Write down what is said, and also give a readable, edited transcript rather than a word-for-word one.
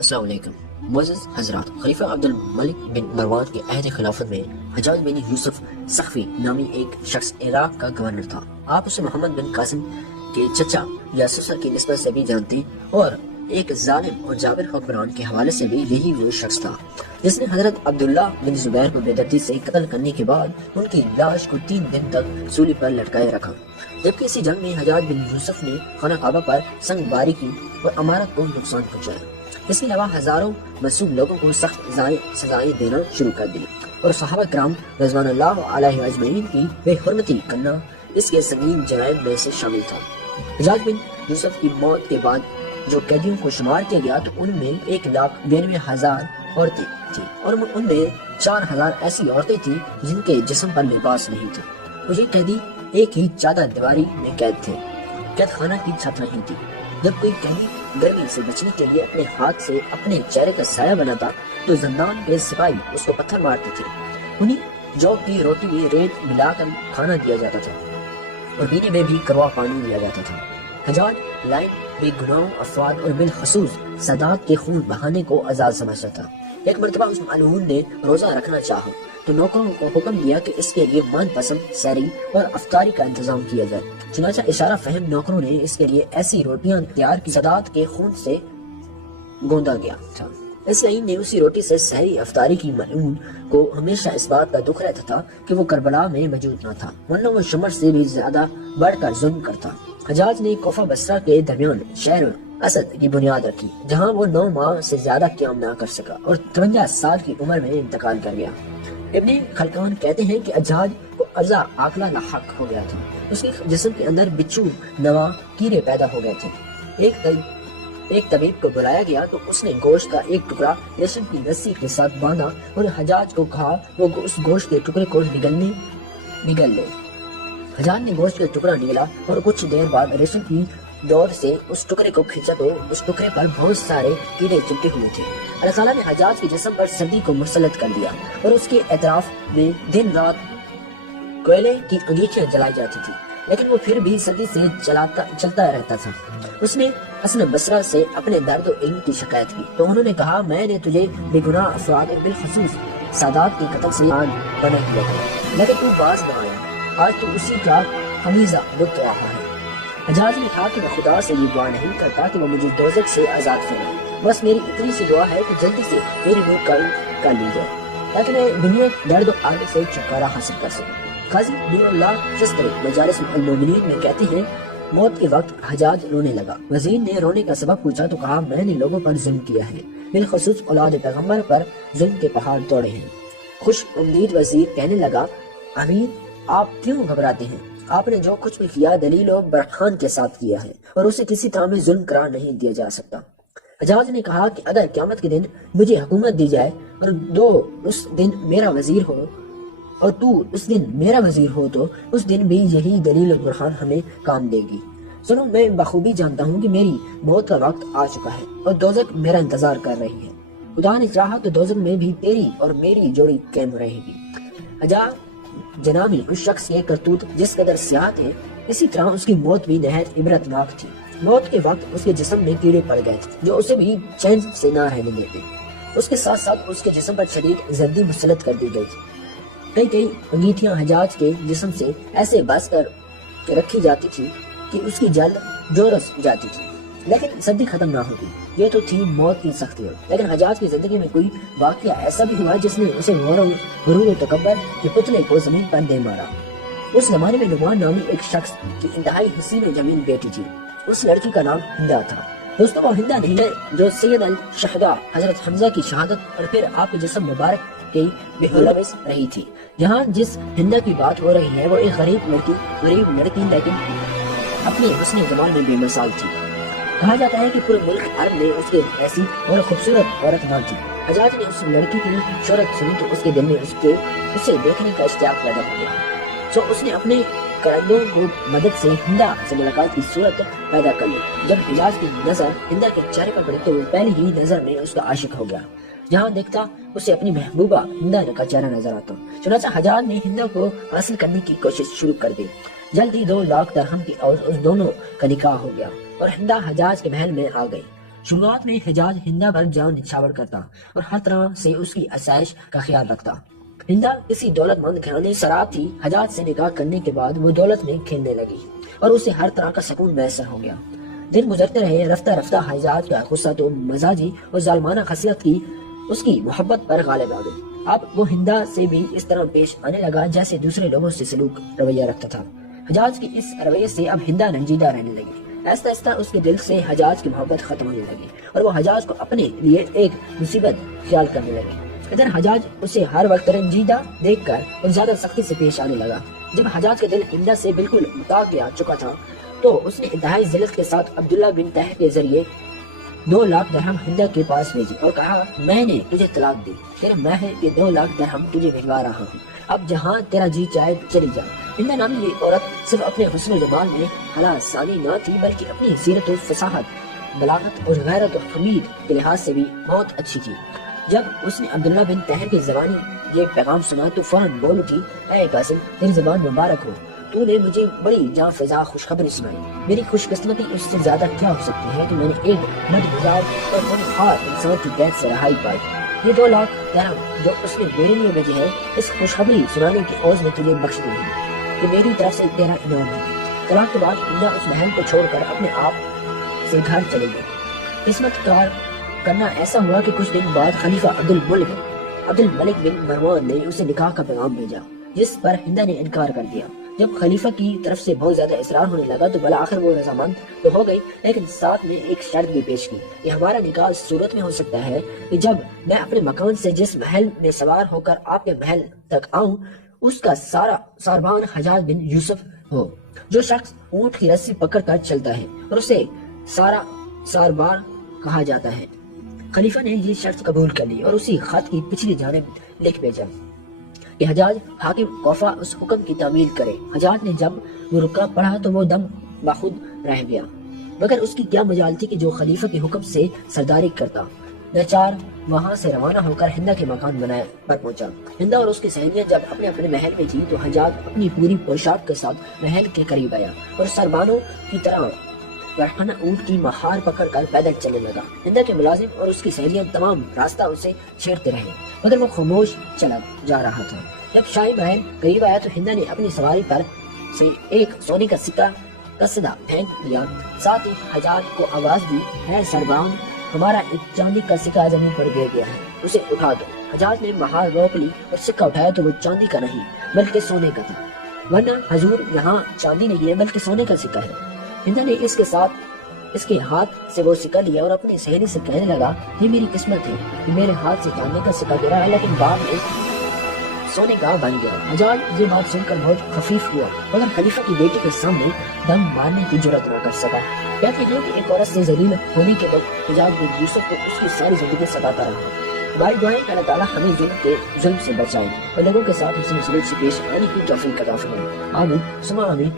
السلام علیکم معزز حضرات، خلیفہ عبد الملک بن مروان کے عہد خلافت میں حجاج بن یوسف سقفی نامی ایک شخص عراق کا گورنر تھا۔ آپ اسے محمد بن قاسم کے چچا یا سسر کی نسبت سے بھی جانتے اور ایک ظالم اور جابر حکمران کے حوالے سے بھی یہی وہ شخص تھا جس نے حضرت عبداللہ بن زبیر کو بے دردی سے قتل کرنے کے بعد ان کی لاش کو 3 دن تک سولی پر لٹکائے رکھا، جبکہ اسی جنگ میں حجاج بن یوسف نے خانہ کعبہ پر سنگ باری کی اور عمارت کو نقصان پہنچایا۔ اس کے علاوہ ہزاروں معصوم لوگوں کو سخت سزائیں دینا شروع کر دی اور صحابہ کرام رضوان اللہ علیہ اجمعین کی بے حرمتی کرنا اس کے سنگین جرائم میں سے شامل تھا۔ حجاج بن یوسف کی موت کے بعد جو قیدیوں کو شمار کیا گیا تو ان میں 1,92,000 عورتیں تھیں اور ان میں 4,000 ایسی عورتیں تھیں جن کے جسم پر لباس نہیں تھا۔ اور یہ قیدی ایک ہی چادر دیواری میں قید تھے، قید خانہ کی چھت نہیں تھی۔ جب کوئی قیدی گرمی سے بچنے کے لیے اپنے ہاتھ سے اپنے چہرے کا سایہ بناتا تو زندان کے سپاہی اس کو پتھر مارتے تھے۔ انہیں جو کی روٹی میں ریت ملا کر کھانا دیا جاتا تھا اور پینے میں بھی کروا پانی دیا جاتا تھا۔ حجاج لائن بے گناہ افراد اور بالخصوص سادات کے خون بہانے کو عذاب سمجھتا تھا۔ ایک مرتبہ اس ملعون نے روزہ رکھنا چاہا تو نوکروں کو حکم دیا کہ اس کے لیے من پسند سحری اور افطاری کا انتظام کیا جائے۔ چنانچہ اشارہ فہم نوکروں نے اس کے لیے ایسی روٹیاں تیار کی سادات کے خون سے گوندا گیا تھا۔ اس لائن نے اسی روٹی سے سحری افطاری کی ملعون کو ہمیشہ اس بات کا دکھ رہتا تھا کہ وہ کربلا میں موجود نہ تھا، ورنہ وہ شمر سے بھی زیادہ بڑھ کر ظلم کرتا۔ حجاج نے کوفہ بصرہ کے درمیان شہر اسد کی بنیاد رکھی، جہاں وہ 9 ماہ سے زیادہ قیام نہ کر سکا اور 53 سال کی عمر میں انتقال کر گیا۔ ابن خلقان کہتے ہیں کہ حجاج کو ارزا عاقلہ لاحق ہو گیا تھا، اس کے جسم کے اندر بچھو نوا کیڑے پیدا ہو گئے تھے۔ ایک طبیب کو بلایا گیا تو اس نے گوشت کا ایک ٹکڑا ریشم کی رسی کے ساتھ باندھا اور حجاج کو کہا وہ اس گوشت کے ٹکڑے کو نگل لے۔ حجاج نے گوشت کا ٹکڑا نگلا اور کچھ دیر بعد ریشم کی ڈور سے اس ٹکڑے کو کھینچا تو اس ٹکڑے پر بہت سارے کیڑے چپٹے ہوئے تھے۔ اللہ تعالیٰ نے حجاج کے جسم پر سردی کو مسلط کر دیا اور اس کے اطراف میں دن رات کوئلے کی انگیٹھیاں جلائی جاتی تھی، لیکن وہ پھر بھی سردی سے چلتا رہتا تھا۔ اس نے حسن بصرہ سے اپنے درد و علم کی شکایت کی تو انہوں نے کہا میں نے تجھے بے گناہ افراد بالخصوص سادات کے قتل سے بنا کیا تھا، لیکن تو باز نہ آیا، آج تو اسی کا خمیزہ لطف رہا ہے۔ حجاج نے کہا کہ میں خدا سے یہ دعا نہیں کرتا کہ وہ مجھے دوزخ سے آزاد فرمائے، بس میری اتنی سی دعا ہے کہ جلدی سے میری روح قائم کر لی جائے تاکہ میں دنیا درد و عالم سے چھٹکارا حاصل کر سکوں۔ قاضی نور اللہ شستری مجالس المومنین میں کہتے ہیں موت کے وقت حجاج رونے لگا۔ وزیر نے رونے کا سبب پوچھا تو کہا میں نے لوگوں پر ظلم کیا ہے، بالخصوص اولاد پیغمبر پر ظلم کے پہاڑ توڑے ہیں۔ خوش امید وزیر کہنے لگا امیر آپ کیوں گھبراتے ہیں؟ آپ نے جو کچھ بھی کیا دلیل و برہان کے ساتھ کیا ہے اور اسے کسی طرح میں ظلم قرار نہیں دیا جا سکتا۔ حجاج نے کہا کہ اگر قیامت کے دن مجھے حکومت دی جائے اور اس دن میرا وزیر ہو اور تو اس دن میرا وزیر ہو تو اس دن بھی یہی دلیل و برہان ہمیں کام دے گی۔ سنو میں بخوبی جانتا ہوں کہ میری موت کا وقت آ چکا ہے اور دوزخ میرا انتظار کر رہی ہے، خدا نے چاہا تو دوزخ میں بھی تیری اور میری جوڑی قائم رہے گی۔ حجاج جنابی اس شخص کے کرتوت جس قدر سیاہ تھے، اسی طرح اس کی موت بھی نہایت عبرتناک تھی۔ موت کے وقت اس کے جسم میں کیڑے پڑ گئے تھے جو اسے بھی چین سے نہ رہنے دیتے۔ اس کے ساتھ ساتھ اس کے جسم پر شدید زردی مسلط کر دی گئی تھی۔ کئی انگیٹھیاں حجاج کے جسم سے ایسے بس کر رکھی جاتی تھی کہ اس کی جلد جورس جاتی تھی، لیکن سردی ختم نہ ہوتی۔ یہ تو تھی موت کی سختیاں، لیکن حجاج کی زندگی میں کوئی واقعہ ایسا بھی ہوا جس نے اسے غرور و تکبر کے پتلے کو زمین پر دے مارا۔ اس زمانے میں نعمان نامی ایک شخص کی انتہائی حسین و جمیل بیٹی تھی، اس لڑکی کا نام ہندا تھا۔ دوستوں وہ ہندا نہیں ہے جو سید الشہداء حضرت حمزہ کی شہادت اور پھر آپ کے جسم مبارک کی بے حلوث رہی تھی۔ جہاں جس ہندا کی بات ہو رہی ہے وہ ایک غریب لڑکی لیکن اپنے حسن جمال میں بے مثال تھی۔ کہا جاتا ہے کہ پورے ملک عرب میں اس کے ایسی اور خوبصورت عورت نہ تھی۔ حجاج نے اس لڑکی کی شہرت سنی تو اس کے دل میں اسے دیکھنے کا اشتیاق پیدا ہو گیا، تو اس نے اپنے کرندوں کو مدد سے ہندا سے ملاقات کی صورت پیدا کر لی۔ جب حجاج کی نظر ہندا کے چہرے پر پڑی تو وہ پہلی ہی نظر میں اس کا عاشق ہو گیا۔ جہاں دیکھتا اسے اپنی محبوبہ ہندا کا چہرہ نظر آتا۔ چنانچہ حجاج نے ہندا کو حاصل کرنے کی کوشش شروع کر دی۔ جلد ہی 2 لاکھ درہم کی عوض اس دونوں کا نکاح ہو گیا اور ہندا حجاج کے محل میں آ گئی۔ شروعات میں حجاج ہندا پر جان نچھاور کرتا اور ہر طرح سے اس کی آسائش کا خیال رکھتا۔ ہندا کسی دولت مند گھرانے سرات تھی۔ حجاج سے نکاح کرنے کے بعد وہ دولت میں کھیلنے لگی اور اسے ہر طرح کا سکون میسر ہو گیا۔ دن گزرتے رہے، رفتہ رفتہ حجاج کا غصہ تو مزاجی اور ظالمانہ خاصیت کی اس کی محبت پر غالب آ گئی۔ اب وہ ہندا سے بھی اس طرح پیش آنے لگا جیسے دوسرے لوگوں سے سلوک رویہ رکھتا تھا۔ حجاج کی اس رویے سے اب ہندا رنجیدہ رہنے لگی۔ آہستہ آہستہ اس کے دل سے حجاج کی محبت ختم ہونے لگی اور وہ حجاج کو اپنے لیے ایک مصیبت خیال کرنے لگی۔ ادھر حجاج اسے ہر وقت رنجیدہ دیکھ کر اور زیادہ سختی سے پیش آنے لگا۔ جب حجاج کا دل ہندا سے بالکل متاثر آ چکا تھا تو اس نے انتہائی ذلت کے ساتھ عبداللہ بن طاہر کے ذریعے 2 لاکھ درہم ہندا کے پاس بھیجی اور کہا، میں نے تجھے طلاق دی، تیرے مہر کے 2 لاکھ درہم تجھے بھجوا رہا ہوں، اب جہاں تیرا جی چاہے چلی جا۔ ہندا نامی یہ عورت صرف اپنے حسن و جمال میں حلا ثانی نہ تھی بلکہ اپنی سیرت و فصاحت، بلاغت اور غیرت و حمید کے لحاظ سے بھی بہت اچھی تھی۔ جب اس نے عبداللہ بن طاہر کی زبانی یہ پیغام سنا تو فوراً بول اٹھی، اے قاسم، تیری زبان مبارک ہو، تو نے مجھے بڑی جاں فضا خوشخبری سنائی۔ میری خوش قسمتی اس سے زیادہ کیا ہو سکتی ہے کہ میں نے ایک مدمزاج اور خونخوار انسان کی قید سے رہائی پائی۔ یہ 2 لاکھ درہم جو اس نے میرے لیے بھیجے ہیں، اس خوشخبری سنانے کی عوض میں تجھے بخش دوں گی، یہ میری طرف سے تیرا انعام ہے۔ طلاق کے بعد ہندا اس محل کو چھوڑ کر اپنے آپ سے گھر چلے گئے۔ قسمت کار کرنا ایسا ہوا کہ کچھ دن بعد خلیفہ عبد الملک بن مروان نے اسے نکاح کا پیغام بھیجا، جس پر ہندا نے انکار کر دیا۔ جب خلیفہ کی طرف سے بہت زیادہ اصرار ہونے لگا تو بالآخر وہ رضامند تو ہو گئی، لیکن ساتھ میں ایک شرط بھی پیش کی کہ ہمارا نکاح اس صورت میں ہو سکتا ہے کہ جب میں اپنے مکان سے جس محل میں سوار ہو کر آپ کے محل تک آؤں، اس کا ساربان حجاج بن یوسف ہو، جو شخص اونٹ کی رسی پکڑ کر چلتا ہے اور اسے ساربار کہا جاتا ہے۔ خلیفہ نے یہ شرط قبول کر لی اور اسی خط کی پچھلی جانب لکھ بھیجا کہ حجاج حاکم کوفہ اس حکم کی تعمیل کرے۔ حجاج نے جب وہ رکا پڑھا تو وہ دم بخود رہ گیا، مگر اس کی کیا مجال تھی کہ جو خلیفہ کے حکم سے سرداری کرتا۔ ناچار وہاں سے روانہ ہو کر ہندا کے مکان بنائے پر پہنچا۔ ہندا اور اس کی سہیلیاں جب اپنے اپنے محل میں تھی تو حجاج اپنی پوری پوشاک کے ساتھ محل کے قریب آیا اور سربانوں کی طرح گڑھانا اونٹ کی مہار پکڑ کر پیدل چلنے لگا۔ ہندا کے ملازم اور اس کی سہیلیاں تمام راستہ اسے چھیڑتے رہے مگر وہ خاموش چلا جا رہا تھا۔ جب شاہی محل قریب آیا تو ہندا نے اپنی سواری پر سے ایک سونے کا سکہ کسدہ پھینک دیا، ساتھ ہی حجاج کو آواز دی، ہے سربان، ہمارا ایک چاندی کا سکہ زمین پر گر گیا ہے، اسے اٹھا دو۔ حجاج نے مہار روک لی اور سکہ اٹھایا تو وہ چاندی کا نہیں بلکہ سونے کا تھا۔ ورنہ حضور یہاں چاندی نہیں ہے بلکہ سونے کا سکہ ہے۔ ہندا نے اس کے ہاتھ سے وہ سکہ لیا اور اپنی سہیلی سے کہنے لگا، یہ میری قسمت ہے کہ میرے ہاتھ سے چاندی کا سکہ گرا ہے لیکن بعد میں سونے کا بن گیا۔ حجاج یہ بات سن کر بہت خفیف ہوا مگر خلیفہ کی بیٹی کے سامنے دم مارنے کی جرات نہ کر سکا۔ کہتے ہیں کہ ایک عورت سے ذلیل ہونے کے وقت حجاج بن یوسف کو اس کی ساری زندگی ستاتا رہا۔ ہماری دعائیں کہ اللہ تعالیٰ ہمیں ظلم سے بچائے اور لوگوں کے ساتھ حسن سلوک سے پیش آنے کی توفیق عطا فرمائے۔ آمین ثم آمین۔